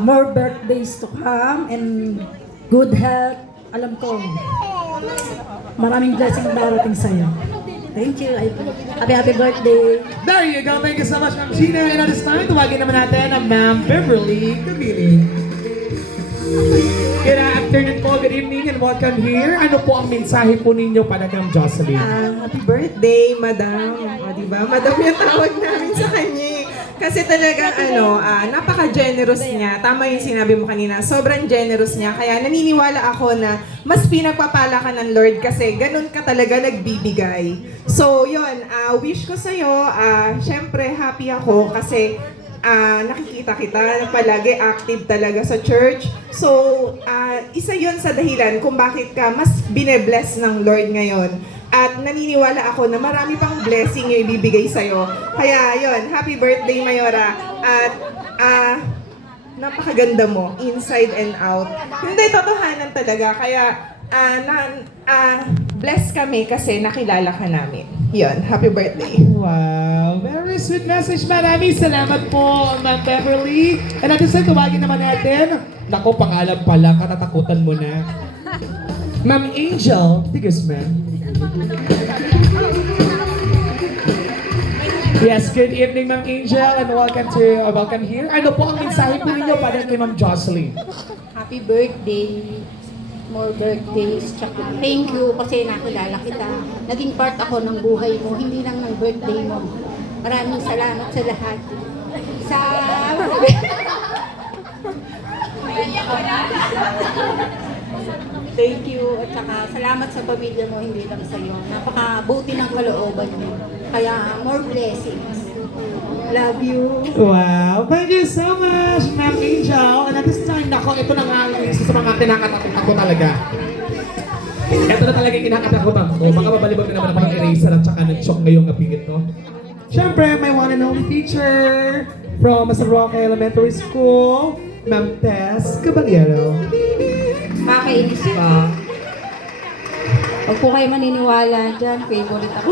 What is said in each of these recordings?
more birthdays to come and good health. Alam ko, maraming blessing darating sa'yo. Thank you. Happy birthday. There you go. Thank you so much, Ma'am Gina. And at this time, tuwagin naman natin ang Ma'am Beverly Camille. Good afternoon po, good evening, and welcome here. Ano po ang mensahe po ninyo para kay Ma'am Jocelyn? Happy birthday, Madam. O, diba? Madam yung tawag namin sa kanya. Kasi talagang napaka-generous niya. Tama yung sinabi mo kanina. Sobrang generous niya. Kaya naniniwala ako na mas pinagpapala ka ng Lord kasi ganun ka talaga nagbibigay. So, yun. Wish ko sa'yo, syempre happy ako kasi nakikita kita palagi active talaga sa church. So, isa yun sa dahilan kung bakit ka mas bine-bless ng Lord ngayon. At naniniwala ako na marami pang blessing yung ibibigay sa'yo. Kaya yun, happy birthday, Mayora. At napakaganda mo, inside and out. Hindi, totohanan talaga. Kaya bless kami kasi nakilala ka namin. Yun, happy birthday. Wow, very sweet message. Maraming salamat po, Ma'am Beverly. And at this time, tawagin naman natin. Naku, pangalan pa lang, katatakutan mo na. Ma'am Angel, tigas ma'am. Yes, good evening, Ma'am Angel, and welcome here. Ano po ang mensahe po ninyo para kay Ma'am Jocelyn? Happy birthday. More birthdays. Tsaka thank you kasi nakilala kita. Naging part ako ng buhay mo, hindi lang ng birthday mo. Maraming salamat sa lahat. Sa... Thank you. At saka salamat sa pamilya mo, hindi lang sa'yo. Napakabuti ng kalooban mo. Kaya more blessings. Love you. Wow, thank you so much, Ma'am Angel. And at this time, nako, ito na nga ang isa sa mga kinakatakot ako talaga. Ito na talaga yung kinakatakutan ko. Baka mabalibag na naman ako ng eraser at saka ng-choke ngayong apigit, no? Siyempre, my one and only teacher from San Roque Elementary School, Ma'am Tess Caballero. Makakainis ba? Huwag po kayo maniniwala dyan. Favorite ako.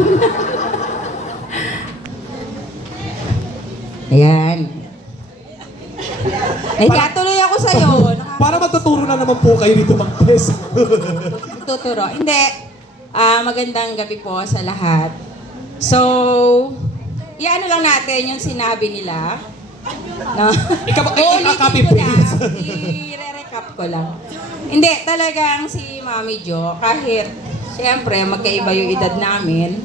Ayan. Nagkatuloy ako sa'yo. Para magtuturo na naman po kayo dito, Ma'am Tess. Tuturo. Hindi. Magandang gabi po sa lahat. So, iano lang natin yung sinabi nila. No? Ika-copy Uulitin ko paste. lang. I-recap ko lang. Hindi, talagang si Mami Jo, kahit siyempre magkaiba yung edad namin,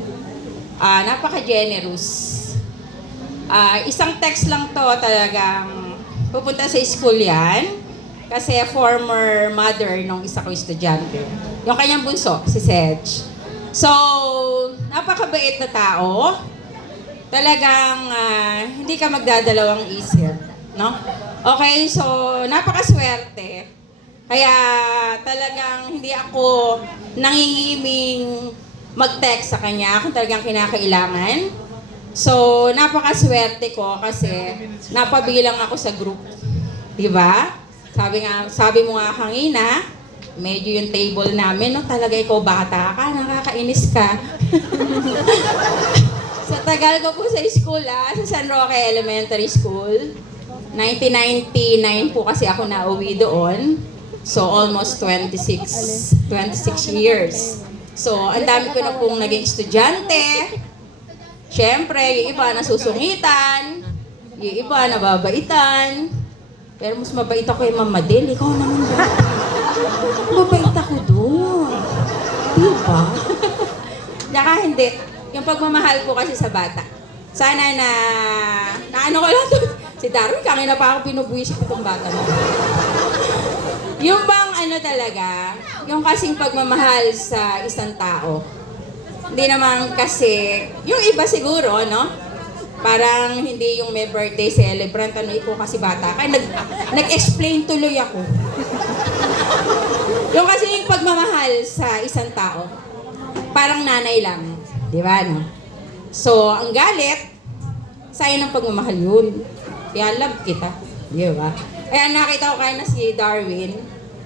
napaka-generous. Isang text lang to talagang pupunta sa school yan kasi former mother nung isa ko estudyante. Yung kanyang bunso, si Sedge. So, napakabait na tao. Talagang hindi ka magdadalawang isip, no? Okay, so napakaswerte. Kaya talagang hindi ako nangingiming mag-text sa kanya kung talagang kinakailangan. So, napakaswerte ko kasi napabilang ako sa group. Diba? Sabi mo nga kanina, medyo yung table namin, no, talaga ikaw bata ka, nakakainis ka. Sa tagal ko po sa school, sa San Roque Elementary School, 1999 po kasi ako nauwi doon. So, almost 26 years. So, ang dami ko na pong naging estudyante. Siyempre, yung iba nasusungitan, yung iba nababaitan. Pero mas mabait ako kay Ma'am Madel. Ikaw naman ba? Mabait ako doon. Diba? Tsaka hindi. Yung pagmamahal ko kasi sa bata. Sana na ano ko lang doon. Si Darwin, kanina pa ako pinubwisit itong bata mo. Yung bang talaga, yung kasing pagmamahal sa isang tao. Hindi naman kasi, yung iba siguro, no? Parang hindi yung may birthday celebrant, ikaw kasi bata. Kaya nag-explain tuloy ako. Yung kasi yung pagmamahal sa isang tao, parang nanay lang. Di ba, no? So, ang galit, sayang ng pagmamahal yun. Kaya love kita. Di ba? Kaya nakita ko kaya na si Darwin.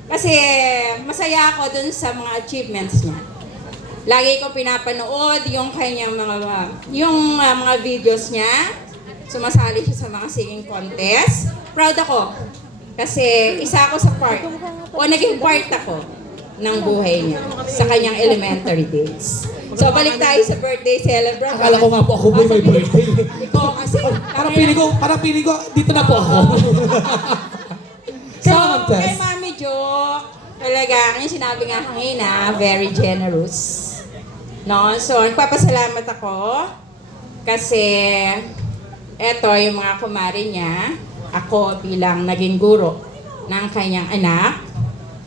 Kasi masaya ako dun sa mga achievements niya. Lagi ko pinapanood yung kanyang mga videos niya. sumasali siya sa mga singing contest. Proud ako. Kasi isa ako sa part, o naging part ako ng buhay niya sa kanyang elementary days. So balik tayo sa birthday celebration. Akala ko nga po ako may birthday. Ikaw kasi, Parang feeling ko, dito na po ako. so, Ma'am Tess. kay Mami Jo, talaga, yung sinabi nga kanina, very generous. No? So, nagpapasalamat ako kasi eto yung mga kumari niya, ako bilang naging guro ng kanyang anak,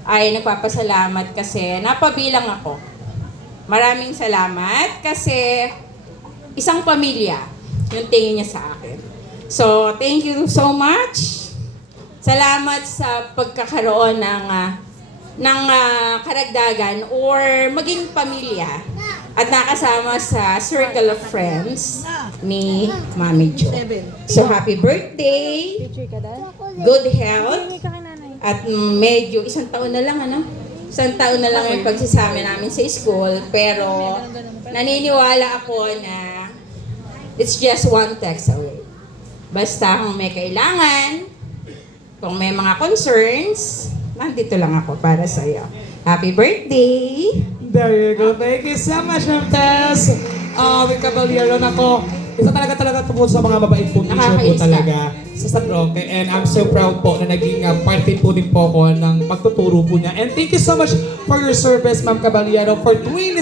ay nagpapasalamat kasi napabilang ako. Maraming salamat kasi isang pamilya yung tingin niya sa akin. So, thank you so much. Salamat sa pagkakaroon ng karagdagan or maging pamilya at nakasama sa circle of friends ni Mami Jo. So, happy birthday, good health, at medyo isang taon na lang, Isang taon na lang yung pagsasama namin sa school, pero naniniwala ako na it's just one text away. Basta kung may kailangan, kung may mga concerns, nandito lang ako para sa iyo. Happy birthday! There you go. Thank you so much, Ma'am Tess. With Caballero na po. Isa talaga po sa mga mabait po teacher po Nakakainis talaga sa San Roque. And I'm so proud po na naging parte po din po ko ng pagtuturo po niya. And thank you so much for your service, Ma'am Caballero, for 26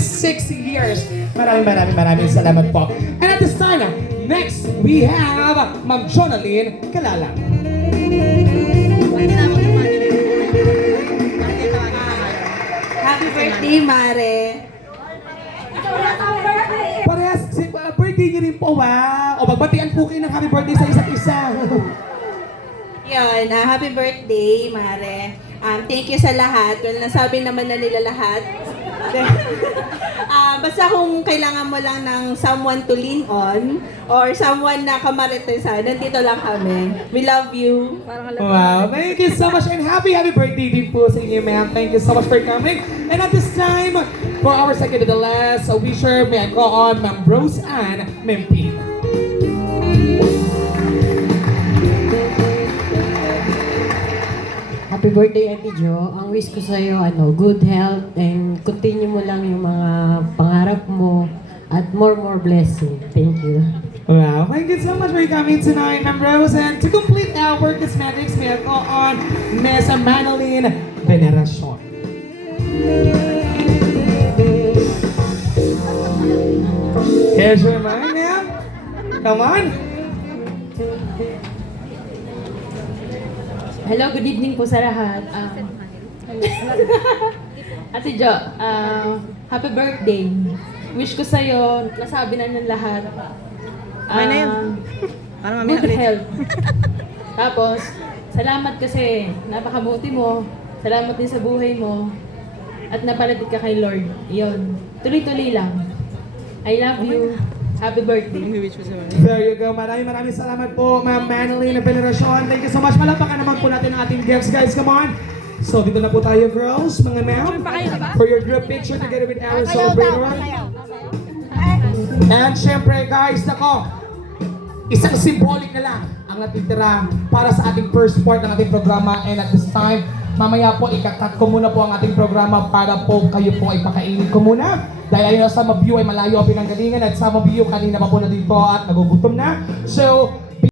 years. Maraming salamat po. And at this time, next, we have Ma'am Jonalyn Kalalang. Happy birthday, Mare! Parehas, birthday niyo rin po, wow! O magbatian po kayo ng happy birthday sa isa't isa. Yun, happy birthday, Mare. Thank you sa lahat. Well, nasabi naman na nila lahat. Basta kung kailangan mo lang ng someone to lean on or someone na kamaritesan, nandito lang kami. We love you. Wow, thank you so much and happy birthday din po sa inyo, ma'am. Thank you so much for coming. And at this time, for our second to the last wisher, may I go on, Ma'am Rose Ann Mempin. Happy birthday, Ate Jo. Ang wish ko sa'yo, good health and continue mo lang yung mga pangarap mo at more blessing. Thank you. Wow, thank you so much for coming tonight, Ma'am Rose. And to complete our cosmetics, may I go on, Miss Manolyn Veneracion. Here's your mind, ma'am. Come on. Hello, good evening po sa lahat. Ate Jo, happy birthday. Wish ko sa'yo, nasabi na ng lahat. Good health. Tapos, salamat kasi napakabuti mo. Salamat din sa buhay mo. At napalapit ka kay Lord. Iyon. Tuloy-tuloy lang. I love you. Happy birthday. There you go. Maraming salamat po, Ma'am Manolyn Veneracion. Thank you so much. Malapakan naman po natin ang ating guests, guys. Come on. So, dito na po tayo, girls, mga ma'am, for your group picture together with our celebrator. And syempre, guys, nako, isang symbolic na lang ang natitira para sa ating first part ng ating programa. And at this time, mamaya po, ikakat ko muna po ang ating programa para po kayo po ay pakainin ko muna. Dahil ayun, some of you ay malayo ang pinanggalingan at some of you kanina pa po na dito at nagugutom na. So,